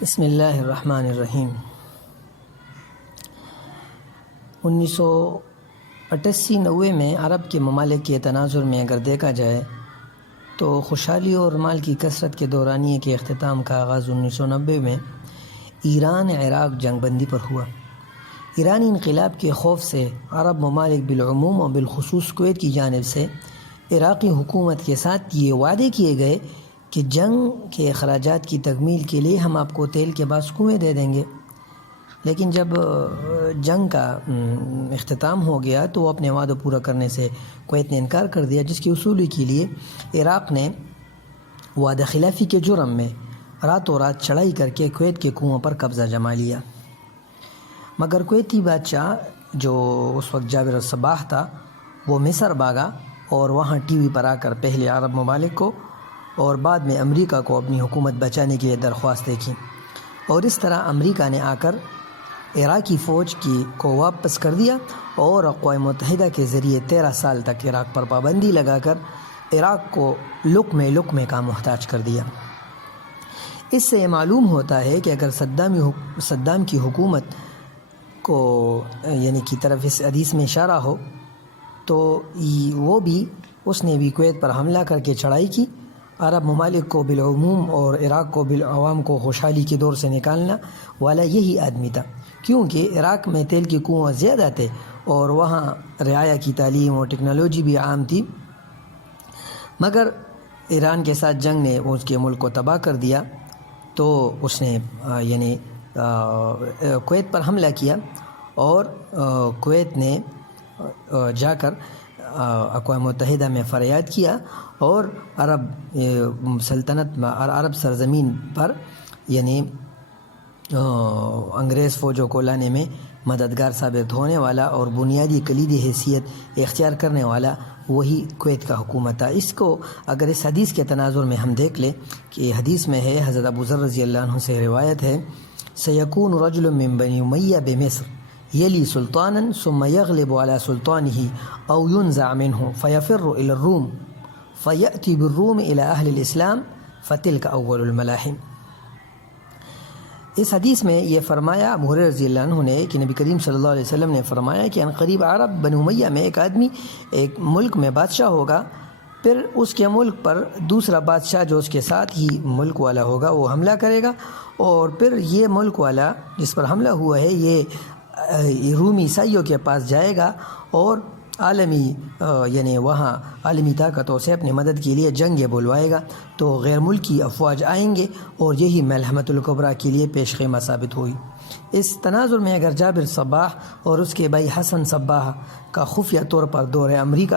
بسم اللہ الرحمن الرحیم۔ 1988-90 میں عرب کے ممالک کے تناظر میں اگر دیکھا جائے تو خوشحالی اور مال کی کثرت کے دورانیے کے اختتام کا آغاز 1990 میں ایران عراق جنگ بندی پر ہوا۔ ایرانی انقلاب کے خوف سے عرب ممالک بالعموم اور بالخصوص کویت کی جانب سے عراقی حکومت کے ساتھ یہ وعدے کیے گئے کہ جنگ کے اخراجات کی تکمیل کے لیے ہم آپ کو تیل کے بعض کنویں دے دیں گے، لیکن جب جنگ کا اختتام ہو گیا تو وہ اپنے وعدہ پورا کرنے سے کویت نے انکار کر دیا، جس کی وصولی کے لیے عراق نے وعدہ خلافی کے جرم میں راتوں رات چڑھائی کر کے کویت کے کنووں پر قبضہ جما لیا۔ مگر کویتی بادشاہ جو اس وقت جابر الصباح تھا وہ مصر بھاگا اور وہاں ٹی وی پر آ کر پہلے عرب ممالک کو اور بعد میں امریکہ کو اپنی حکومت بچانے کے لیے درخواستیں کی، اور اس طرح امریکہ نے آ کر عراقی فوج کو واپس کر دیا اور اقوام متحدہ کے ذریعے 13 سال تک عراق پر پابندی لگا کر عراق کو لقمے کا محتاج کر دیا۔ اس سے یہ معلوم ہوتا ہے کہ اگر صدام کی حکومت کو کی طرف اس حدیث میں اشارہ ہو تو اس نے بھی کویت پر حملہ کر کے چڑھائی کی، عرب ممالک کو بالعموم اور عراق کو بالعوام کو خوشحالی کے دور سے نکالنا والا یہی آدمی تھا، کیونکہ عراق میں تیل کے کنواں زیادہ تھے اور وہاں رعایا کی تعلیم اور ٹیکنالوجی بھی عام تھی۔ مگر ایران کے ساتھ جنگ نے اس کے ملک کو تباہ کر دیا، تو اس نے کویت پر حملہ کیا اور کویت نے جا کر اقوام متحدہ میں فریاد کیا اور عرب سرزمین پر انگریز فوجوں کو لانے میں مددگار ثابت ہونے والا اور بنیادی کلیدی حیثیت اختیار کرنے والا وہی کویت کا حکومت تھا۔ اس کو اگر اس حدیث کے تناظر میں ہم دیکھ لیں کہ حدیث میں ہے، حضرت ابو ذر رضی اللہ عنہ سے روایت ہے، سیکون رجل من بنی امیہ بمصر یلی سلطانا ثم یغلب علی سلطانہ او ینزع منہ فیفر الی الروم فیأتی بالروم الی اہل الاسلام فتلک اول الملاحم۔ اس حدیث میں یہ فرمایا ابو ہریرہ رضی اللہ عنہ نے کہ نبی کریم صلی اللہ علیہ وسلم نے فرمایا کہ عنقریب عرب بنو امیہ میں ایک آدمی ایک ملک میں بادشاہ ہوگا، پھر اس کے ملک پر دوسرا بادشاہ جو اس کے ساتھ ہی ملک والا ہوگا وہ حملہ کرے گا، اور پھر یہ ملک والا جس پر حملہ ہوا ہے یہ رومی عیسائیوں کے پاس جائے گا اور وہاں عالمی طاقتوں سے اپنی مدد کے لیے جنگیں بلوائے گا، تو غیر ملکی افواج آئیں گے اور یہی ملحمۃ الکبریٰ کے لیے پیش خیمہ ثابت ہوئی۔ اس تناظر میں اگر جابر صباح اور اس کے بھائی حسن صباح کا خفیہ طور پر دور ہے امریکہ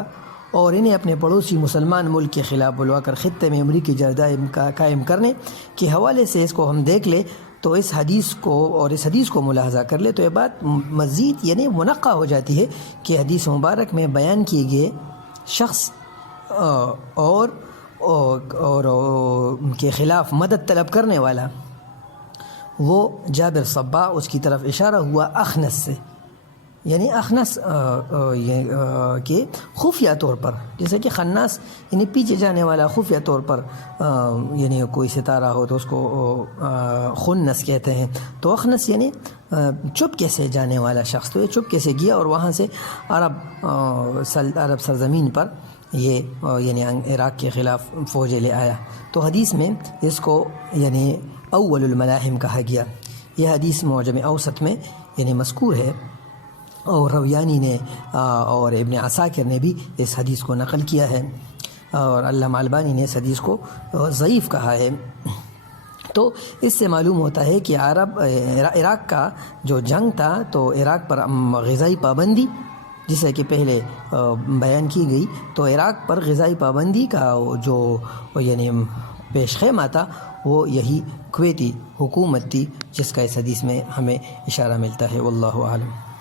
اور انہیں اپنے پڑوسی مسلمان ملک کے خلاف بلوا کر خطے میں امریکی جرائم قائم کرنے کے حوالے سے اس کو ہم دیکھ لیں تو اس حدیث کو ملاحظہ کر لے تو یہ بات مزید منقع ہو جاتی ہے کہ حدیث مبارک میں بیان کیے گئے شخص اور کے خلاف مدد طلب کرنے والا وہ جابر صباح، اس کی طرف اشارہ ہوا اخنس سے، اخنس کے خفیہ طور پر، جیسے کہ خناس پیچھے جانے والا خفیہ طور پر کوئی ستارہ ہو تو اس کو خنس کہتے ہیں، تو اخنس چپکے سے جانے والا شخص، تو یہ چپکے سے گیا اور وہاں سے عرب سرزمین پر یہ عراق کے خلاف فوجیں لے آیا، تو حدیث میں اس کو اول الملاحم کہا گیا۔ یہ حدیث معجم اوسط میں مذکور ہے، اور رویانی نے اور ابن عساکر نے بھی اس حدیث کو نقل کیا ہے، اور علامہ البانی نے اس حدیث کو ضعیف کہا ہے۔ تو اس سے معلوم ہوتا ہے کہ عراق کا جو جنگ تھا تو عراق پر غذائی پابندی جسے کہ پہلے بیان کی گئی، تو عراق پر غذائی پابندی کا جو پیش خیمہ تھا وہ یہی کویتی حکومت تھی، جس کا اس حدیث میں ہمیں اشارہ ملتا ہے۔ واللہ اعلم۔